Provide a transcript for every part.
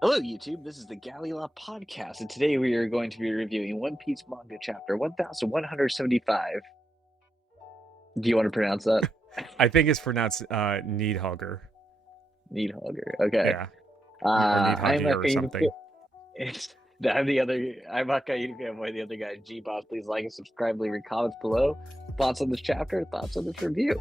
Hello, YouTube. This is the Galley La Podcast, and today we are going to be reviewing One Piece Manga Chapter 1175. Do you want to pronounce that? I think it's pronounced Needhugger. Needhugger. Okay. Yeah. Or I'm Needhuggy or Akainu. something. I'm the other. I'm Akainu Fanboy. The other guy, Geboss. Please like and subscribe. Leave your comments below. Thoughts on this chapter. Thoughts on this review.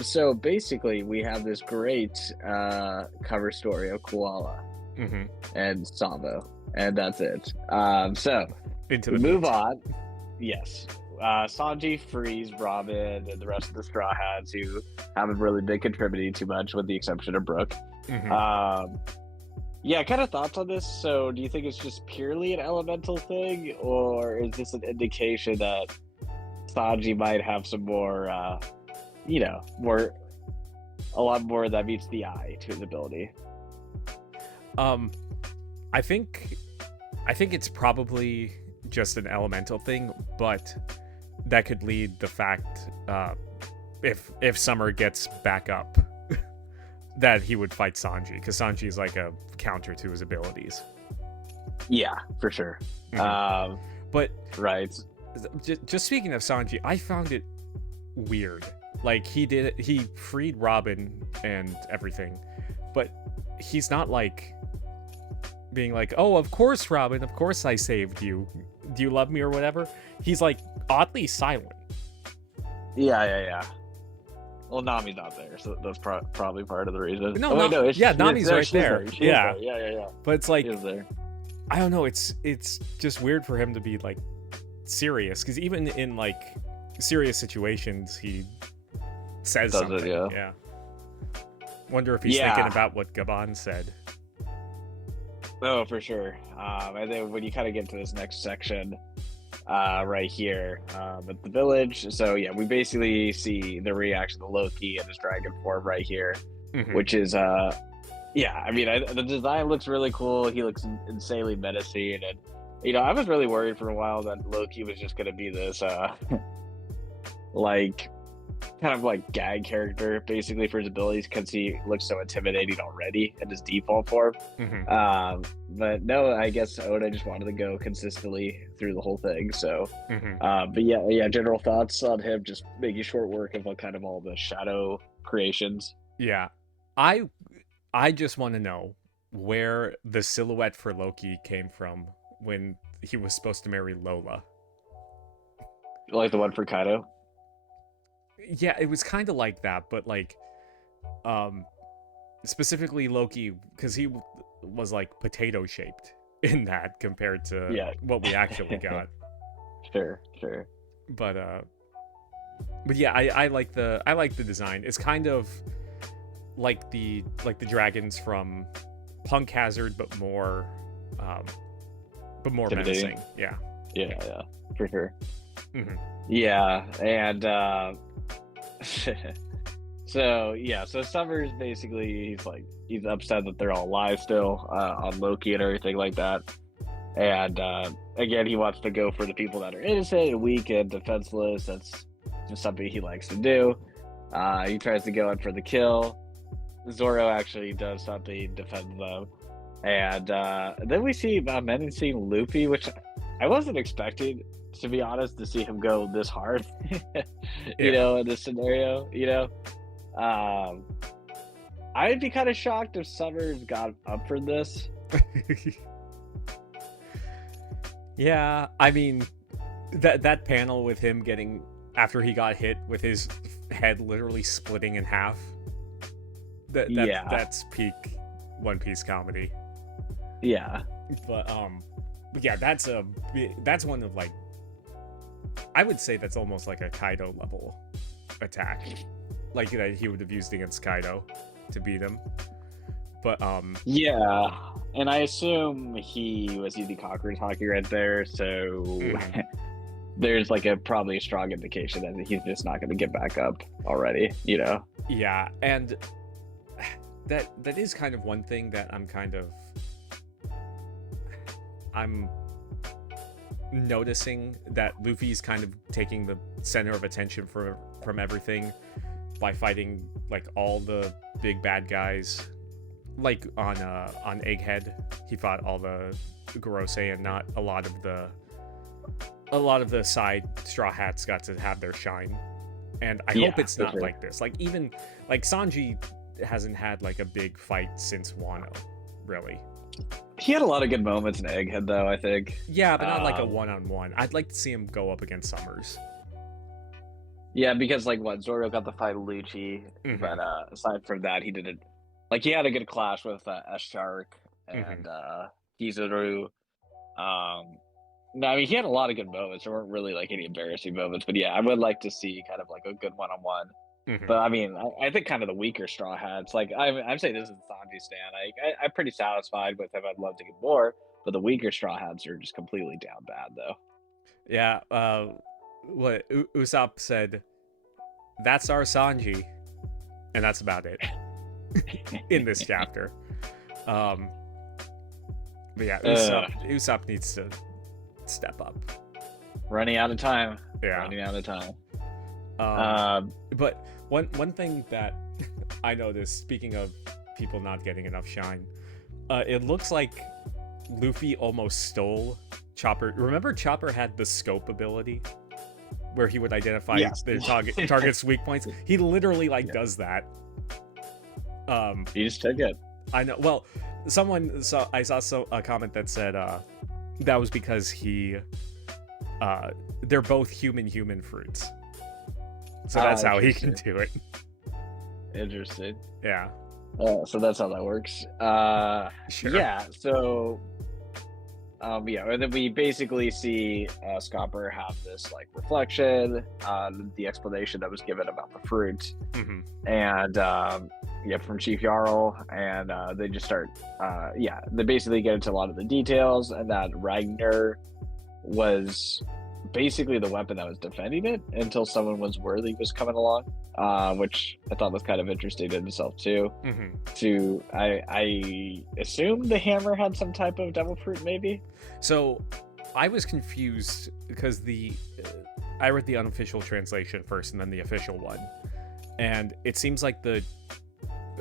So basically, we have this great cover story of Koala and Sambo, and that's it. So Into we the move beat. on. Yes. Sanji frees Robin and the rest of the Straw Hats who haven't really been contributing too much, with the exception of Brooke. Yeah, kind of thoughts on this. So, do you think it's just purely an elemental thing, or is this an indication that Sanji might have some more, a lot more that meets the eye to his ability? I think it's probably just an elemental thing, but that could lead the fact if Summer gets back up that he would fight Sanji, because Sanji is like a counter to his abilities. Yeah, for sure. But right. Just speaking of Sanji, I found it weird. Like, he freed Robin and everything, but he's not like being like, oh, of course, Robin, of course I saved you. Do you love me or whatever? He's like oddly silent. Yeah. Well, Nami's not there, so that's probably part of the reason. Nami's right there. Yeah. But it's like, I don't know. It's just weird for him to be like serious, because even in like serious situations, he says something. Yeah. Wonder if he's thinking about what Gabon said. Oh, for sure. And then when you kind of get to this next section, right here, at the village. So yeah, we basically see the reaction to Loki and his dragon form right here, which is yeah. I mean, the design looks really cool. He looks insanely menacing, and I was really worried for a while that Loki was just gonna be this like kind of like gag character basically for his abilities, because he looks so intimidating already in his default form. But no, I guess Oda just wanted to go consistently through the whole thing. So but yeah, general thoughts on him, just making short work of kind of all the shadow creations. Yeah, I just want to know where the silhouette for Loki came from when he was supposed to marry Lola. Like the one for Kaido? Yeah, it was kind of like that, but like specifically Loki, because he was like potato shaped in that compared to what we actually got. Sure. But yeah, I like the design. It's kind of like the dragons from Punk Hazard, but more menacing. Yeah, for sure. Yeah, and so Summers basically, he's upset that they're all alive still on Loki and everything like that, and again, he wants to go for the people that are innocent and weak and defenseless. That's just something he likes to do. He tries to go in for the kill. Zoro actually does something, defends them, and then we see menacing Luffy, which I wasn't expecting, to be honest, to see him go this hard, in this scenario. I'd be kind of shocked if Summers got up for this. Yeah, I mean, that panel with him getting, after he got hit with his head literally splitting in half, that's peak One Piece comedy. Yeah, but yeah, that's one of, like, I would say that's almost like a Kaido level attack, like that he would have used against Kaido to beat him. But yeah, and I assume he was using Conqueror's Hockey right there, so there's like probably a strong indication that he's just not going to get back up already. Yeah, and that is kind of one thing that I'm noticing, that Luffy's kind of taking the center of attention from everything by fighting like all the big bad guys like on Egghead, he fought all the Gorosei, and not a lot of the side Straw Hats got to have their shine. And I hope it's not like this. Like, even like Sanji hasn't had like a big fight since Wano, really. He had a lot of good moments in Egghead, though, I think. Yeah, but not like a one-on-one. I'd like to see him go up against Summers. Yeah, because like Zoro got the fight with Lucci, but aside from that, he didn't. Like, he had a good clash with ASHUTOSH and Kizaru. No, I mean, he had a lot of good moments. There weren't really like any embarrassing moments, but yeah, I would like to see kind of like a good one-on-one. But I mean, I think kind of the weaker Straw Hats. Like, I'm saying this is Sanji stan. I'm pretty satisfied with him. I'd love to get more, but the weaker Straw Hats are just completely down bad, though. Yeah. What Usopp said, "That's our Sanji," and that's about it in this chapter. But yeah, Usopp needs to step up. Running out of time. Yeah. Running out of time. But one thing that I noticed, speaking of people not getting enough shine, it looks like Luffy almost stole Chopper. Remember Chopper had the scope ability where he would identify the target's weak points? He literally does that. He just took it. I know. Well, I saw a comment that said that was because they're both human fruits. So that's how he can do it. Interesting. Yeah. So that's how that works. Sure. Yeah. So, and then we basically see Scopper have this like reflection on the explanation that was given about the fruit, and from Chief Jarl, and they just start. They basically get into a lot of the details, and that Ragnar was basically the weapon that was defending it until someone was coming along, which I thought was kind of interesting in itself too. I assume the hammer had some type of devil fruit, maybe. So I was confused because I read the unofficial translation first and then the official one, and it seems like the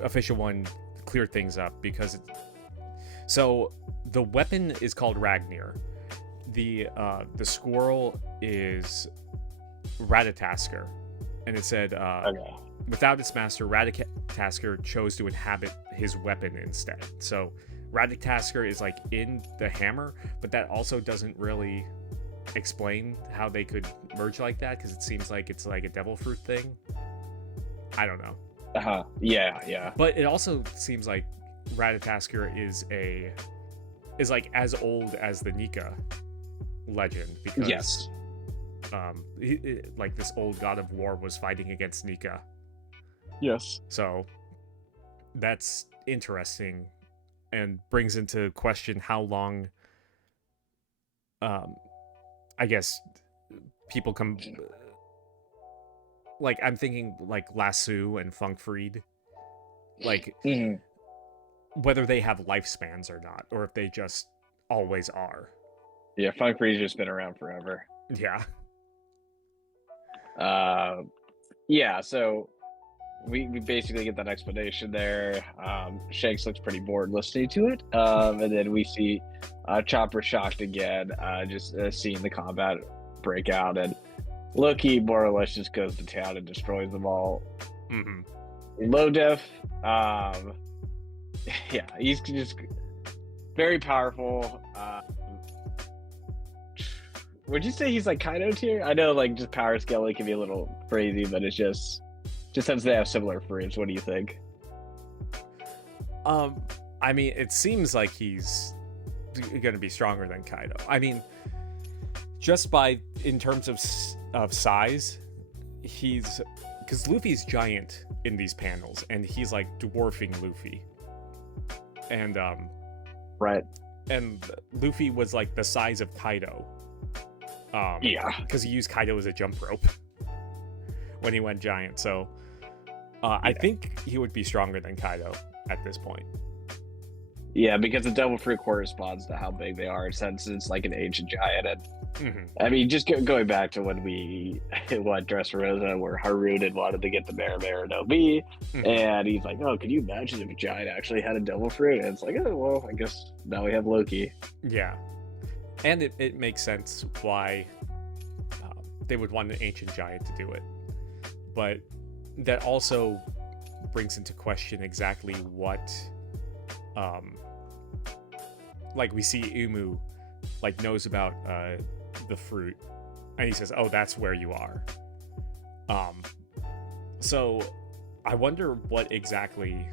official one cleared things up because so the weapon is called Ragnar. The squirrel is Ratatasker, and it said without its master, Ratatasker chose to inhabit his weapon instead. So Ratatasker is like in the hammer, but that also doesn't really explain how they could merge like that, because it seems like it's like a devil fruit thing. I don't know. Yeah. But it also seems like Ratatasker is like as old as the Nika legend, because like this old god of war was fighting against Nika. Yes. So that's interesting and brings into question how long I guess people come like I'm thinking like Lasso and Funkfried, like whether they have lifespans or not, or if they just always are. Yeah, Funkfried's just been around forever. Yeah. So we basically get that explanation there. Shanks looks pretty bored listening to it. And then we see Chopper shocked again, just seeing the combat break out, and Loki more or less just goes to town and destroys them all. Low Def, he's just very powerful. Would you say he's like Kaido tier? I know like just power scaling can be a little crazy, but it's just since they have similar fruits. What do you think? I mean, it seems like he's going to be stronger than Kaido. I mean, just in terms of size, because Luffy's giant in these panels, and he's like dwarfing Luffy. And right. And Luffy was like the size of Kaido. Because he used Kaido as a jump rope when he went giant. So I think he would be stronger than Kaido at this point. Yeah, because the devil fruit corresponds to how big they are, since it's like an ancient giant. And I mean, just going back to when we went Dressrosa, where Harun had wanted to get the Mare no B, and he's like, "Oh, can you imagine if a giant actually had a devil fruit?" And it's like, "Oh, well, I guess now we have Loki." Yeah, and it makes sense why they would want an ancient giant to do it, but that also brings into question exactly what, like we see Umu, like knows about the fruit, and he says, "Oh, that's where you are." So I wonder what exactly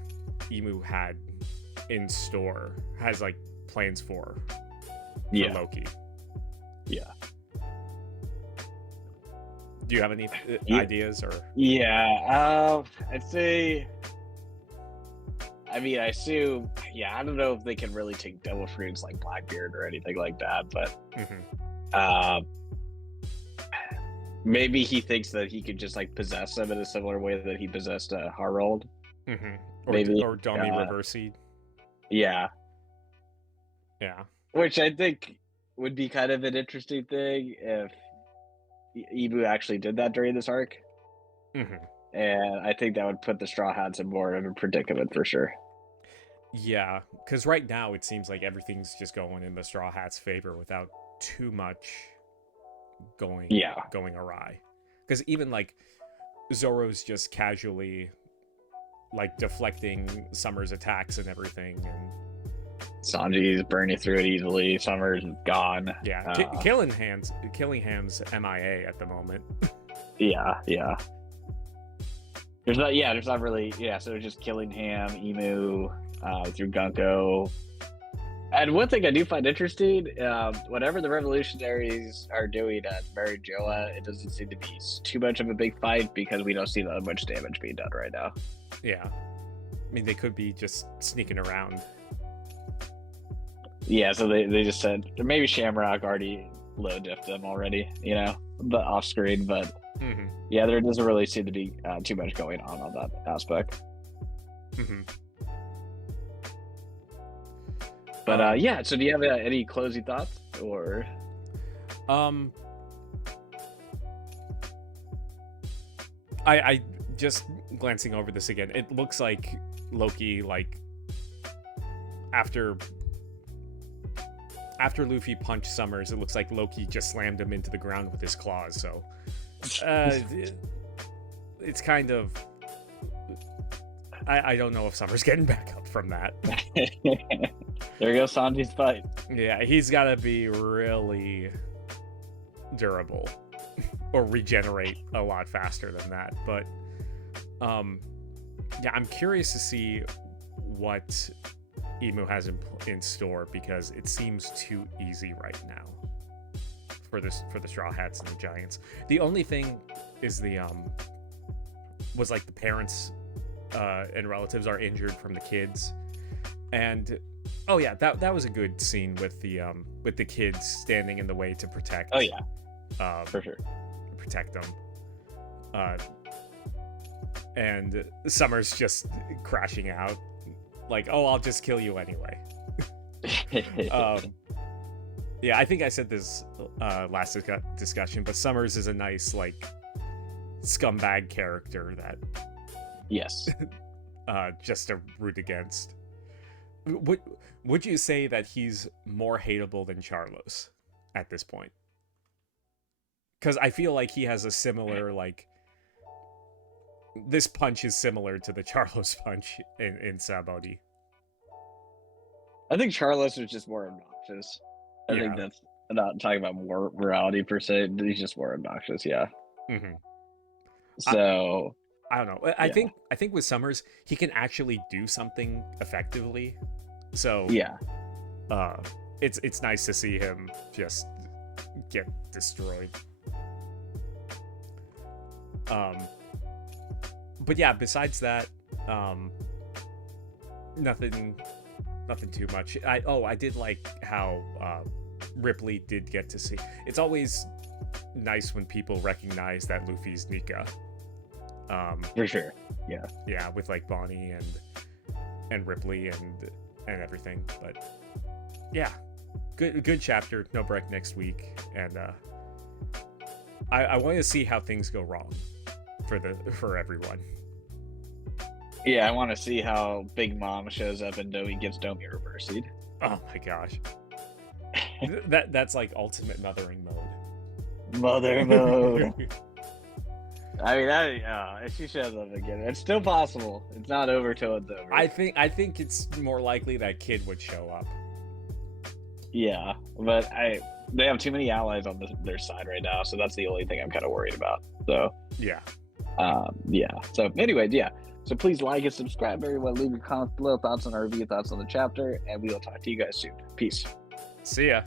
Emu had in store, has like plans for Loki. Yeah. Do you have any ideas or? Yeah, I'd say. I mean, I assume. Yeah, I don't know if they can really take devil fruits like Blackbeard or anything like that, but maybe he thinks that he could just like possess them in a similar way that he possessed Harold. Maybe or Dummy Reversi. Yeah. Yeah. Which I think would be kind of an interesting thing if Ibu actually did that during this arc. And I think that would put the Straw Hats in more of a predicament for sure. Yeah, because right now it seems like everything's just going in the Straw Hats' favor without too much going awry. Because even like Zoro's just casually like deflecting Summer's attacks and everything, and Sanji's burning through it easily. Summer's gone. Yeah, Killingham's MIA at the moment. Yeah. There's not really. Yeah, so just Killingham, Emu, through Gunko. And one thing I do find interesting, whatever the revolutionaries are doing at Mary Joa, it doesn't seem to be too much of a big fight because we don't see that much damage being done right now. Yeah. I mean, they could be just sneaking around. Yeah, so they just said, maybe Shamrock already low-diffed them already, but off screen, but yeah, there doesn't really seem to be too much going on that aspect. But yeah, so do you have any closing thoughts, or? I just glancing over this again, it looks like Loki, like after Luffy punched Summers, it looks like Loki just slammed him into the ground with his claws. So it's kind of, I don't know if Summers getting back up from that. There goes Sanji's fight. Yeah, he's got to be really durable or regenerate a lot faster than that. But yeah, I'm curious to see what Emu has in store, because it seems too easy right now for the Straw Hats and the Giants. The only thing is was like the parents and relatives are injured from the kids, and oh yeah, that was a good scene with the kids standing in the way to protect. Oh yeah, for sure, protect them. And Summer's just crashing out, like, oh, I'll just kill you anyway. Yeah, I think I said this last discussion, but Summers is a nice, like, scumbag character that yes, just to root against. Would you say that he's more hateable than Charlos at this point? Because I feel like he has a similar, like, this punch is similar to the Charlos punch in Sabaody. I think Charlos is just more obnoxious. I think that's, I'm not talking about more morality per se. He's just more obnoxious. Yeah. So I don't know. I think with Summers, he can actually do something effectively. So yeah, it's nice to see him just get destroyed. But yeah, besides that, nothing too much. I did like how Ripley did get to see. It's always nice when people recognize that Luffy's Nika. For sure. Yeah, with like Bonnie and Ripley, and everything. But yeah, good chapter. No break next week, and I want to see how things go wrong for everyone. Yeah, I want to see how Big Mom shows up and Domi gets Domi reversied. Oh my gosh. That's like ultimate mothering mode. Mother mode. I mean, if she shows up again, it's still possible. It's not over till it's over. I think it's more likely that Kid would show up. Yeah, but they have too many allies on their side right now, so that's the only thing I'm kind of worried about. So yeah. So anyways, yeah. So please like and subscribe, everyone. Leave your comments below, thoughts on our review, thoughts on the chapter, and we will talk to you guys soon. Peace. See ya.